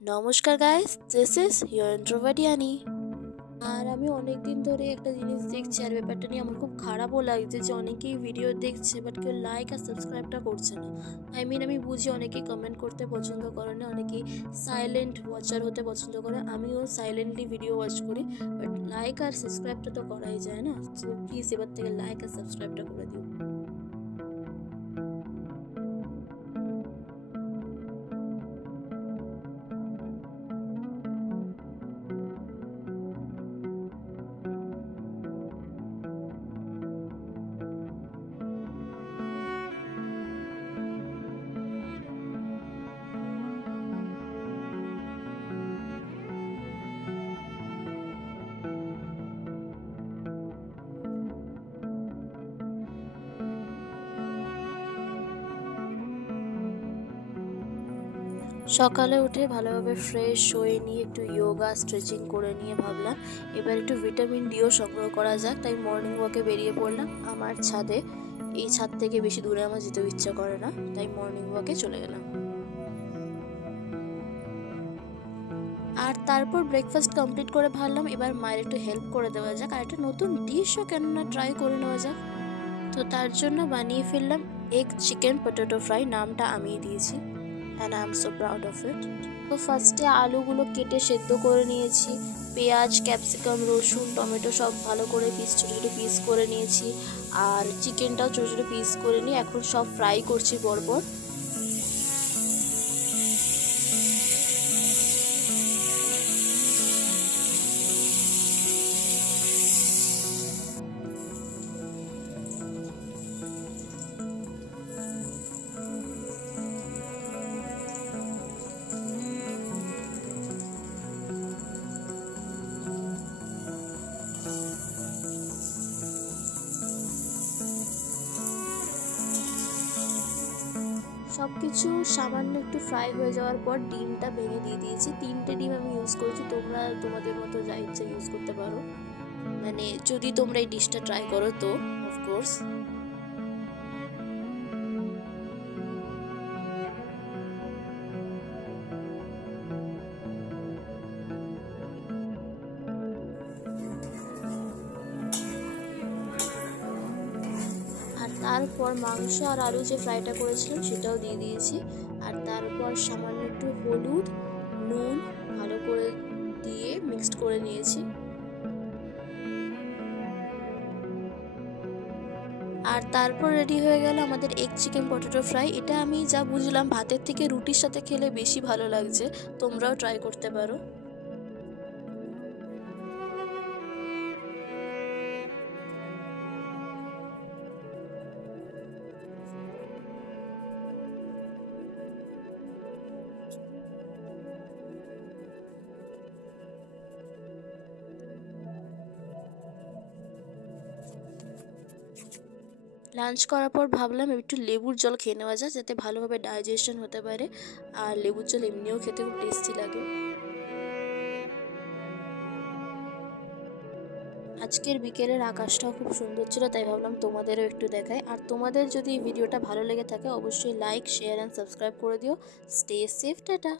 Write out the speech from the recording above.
নমস্কার guys, this is your introvert Yani. আর আমি অনেক দিন ধরে একটা জিনিস দেখছি, আর ব্যাপারটা নিয়ে আমার খুব খারাপও লাগছে যে অনেকেই ভিডিও দেখছে বাট কেউ লাইক আর সাবস্ক্রাইবটা করছে না। আমি বুঝি অনেকেই কমেন্ট করতে পছন্দ করে না, অনেকেই সাইলেন্ট ওয়াচার হতে পছন্দ করে। আমিও সাইলেন্টলি ভিডিও ওয়াচ করি, বাট লাইক আর সাবস্ক্রাইবটা তো করাই যায় না। সো প্লিজ এবার থেকে লাইক আর সাবস্ক্রাইবটা করে দিও। সকালে উঠে ভালোভাবে ফ্রেশ হয়ে নিয়ে একটু যোগা স্ট্রেচিং করে নিয়ে ভাবলাম এবার একটু ভিটামিন ডিও সংগ্রহ করা যাক। তাই মর্নিং ওয়াকে বেরিয়ে পড়লাম আমার ছাদে। এই ছাদ থেকে বেশি দূরে আমার যেতেও ইচ্ছা করে না, তাই মর্নিং ওয়াকে চলে গেলাম। আর তারপর ব্রেকফাস্ট কমপ্লিট করে ভাবলাম এবার মায়ের একটু হেল্প করে দেওয়া যাক, আর একটা নতুন ডিশও কেন না ট্রাই করে নেওয়া যাক। তো তার জন্য বানিয়ে ফেললাম এগ চিকেন পটেটো ফ্রাই। নামটা আমিই দিয়েছি and I am so proud of it. তো ফার্স্টে আলুগুলো কেটে সেদ্ধ করে নিয়েছি। পেঁয়াজ, ক্যাপসিকাম, রসুন, টমেটো সব ভালো করে ছোটো ছোটো পিস করে নিয়েছি। আর চিকেনটাও ছোটো ছোটো পিস করে নিয়ে এখন সব ফ্রাই করছি পরপর। সব কিছু সামান্য একটু ফ্রাই হয়ে যাওয়ার পর ডিমটা ভেঙে দিয়ে দিয়েছি। 3টে ডিম আমি ইউজ করেছি, তোমরা তোমাদের মতো যা ইচ্ছা ইউজ করতে পারো, মানে যদি তোমরা এই ডিশটা ট্রাই করো তো অফকোর্স। আর তারপর মাংস আর আলু যে ফ্রাইটা করেছিলাম সেটাও দিয়ে দিয়েছি। আর তারপর সামান্য একটু হলুদ, নুন ভালো করে দিয়ে মিক্সড করে নিয়েছি। আর তারপর রেডি হয়ে গেল আমাদের এগ চিকেন পটেটো ফ্রাই। এটা আমি যা বুঝলাম ভাতের থেকে রুটির সাথে খেলে বেশি ভালো লাগছে, তোমরাও ট্রাই করতে পারো। লাঞ্চ করার পর ভাবলাম একটু লেবুর জল খেয়ে নেওয়া যায় যাতে ভালোভাবে ডাইজেশন হতে পারে। আর লেবুর জল এমনিও খেতে খুব টেস্টি লাগে। আজকের বিকেলের আকাশটাও খুব সুন্দর ছিল, তাই ভাবলাম তোমাদেরও একটু দেখাই। আর তোমাদের যদি ভিডিওটা ভালো লেগে থাকে অবশ্যই লাইক, শেয়ার অ্যান্ড সাবস্ক্রাইব করে দিও। Stay safe, tata.